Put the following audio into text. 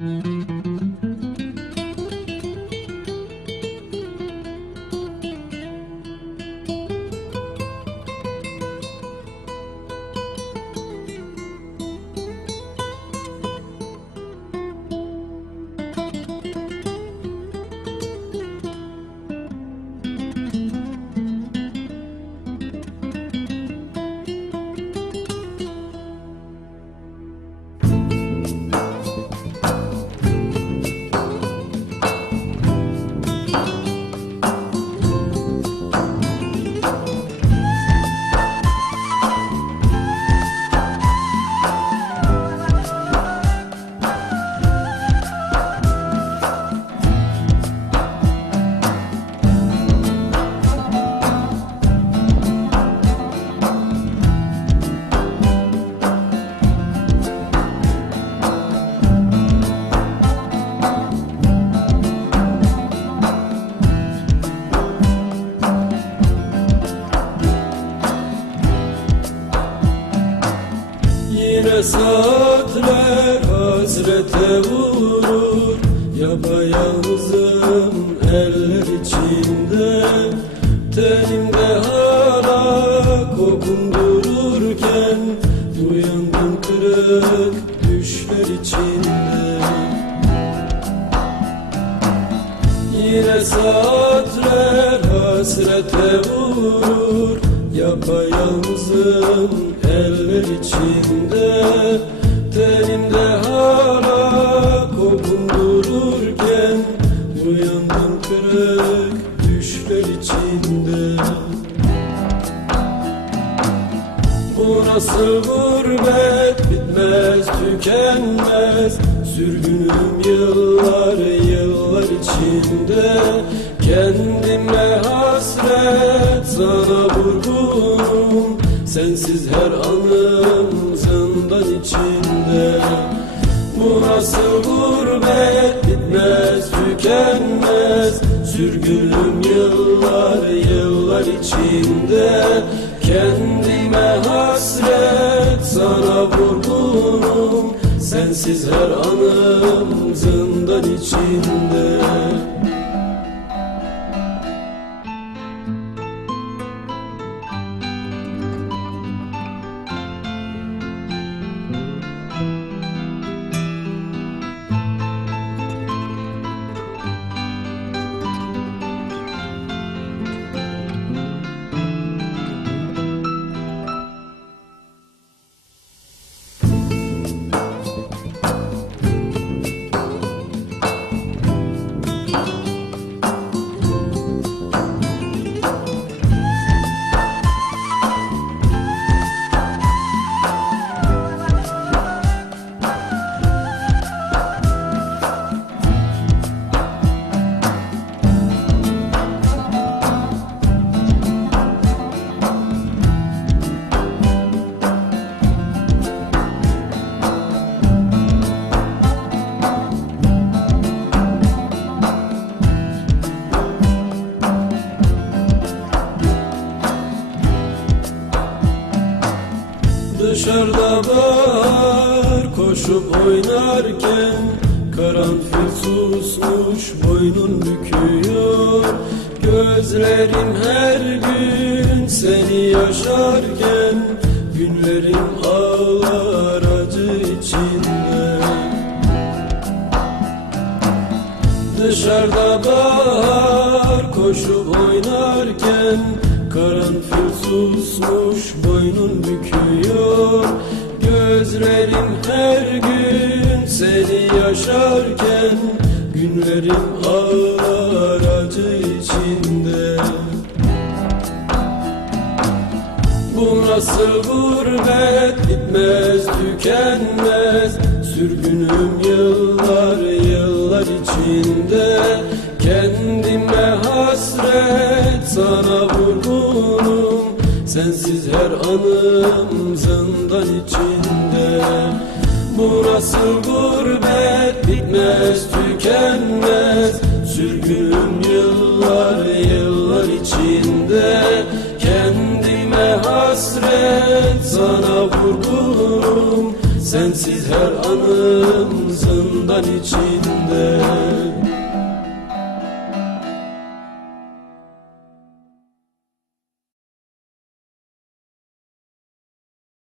Yine saatler hasrete vurur. Yapayalnızım eller içinde. Tenimde hala kokun dururken Uyandım kırık düşler içinde. Yine saatler hasrete vurur Yapayalnızım eller içinde. Tenimde hala kokun dururken Uyandım kırık düşler içinde. Bu nasıl gurbet? Bitmez tükenmez. Sürgünüm yıllar yıllar içinde. Kendime hasret sana vurgunum Sensiz her anım zindan içinde. Bu nasıl gurbet bitmez tükenmez Sürgünüm yıllar yıllar içinde. Kendime hasret sana vurgunum Sensiz her anım zindan içinde Dışarıda bahar koşup oynarken Karanfil susmuş boynun büküyor. Gözlerim her gün seni yaşarken Günlerim ağlar acı içinde. Dışarıda bahar koşup oynarken Karanfil susmuş boynun büküyor. Gözlerim her gün seni yaşarken Günlerim ağlar acı içinde. Bu nasıl gurbet bitmez tükenmez Sürgünüm yıllar yıllar içinde. Kendime hasret sana vurgunum. Sensiz her anım zindan içinde. Bu gurbet bitmez tükenmez. Sürgünüm yıllar yıllar içinde. Kendime hasret sana vurgunum Sensiz her anım zindan içinde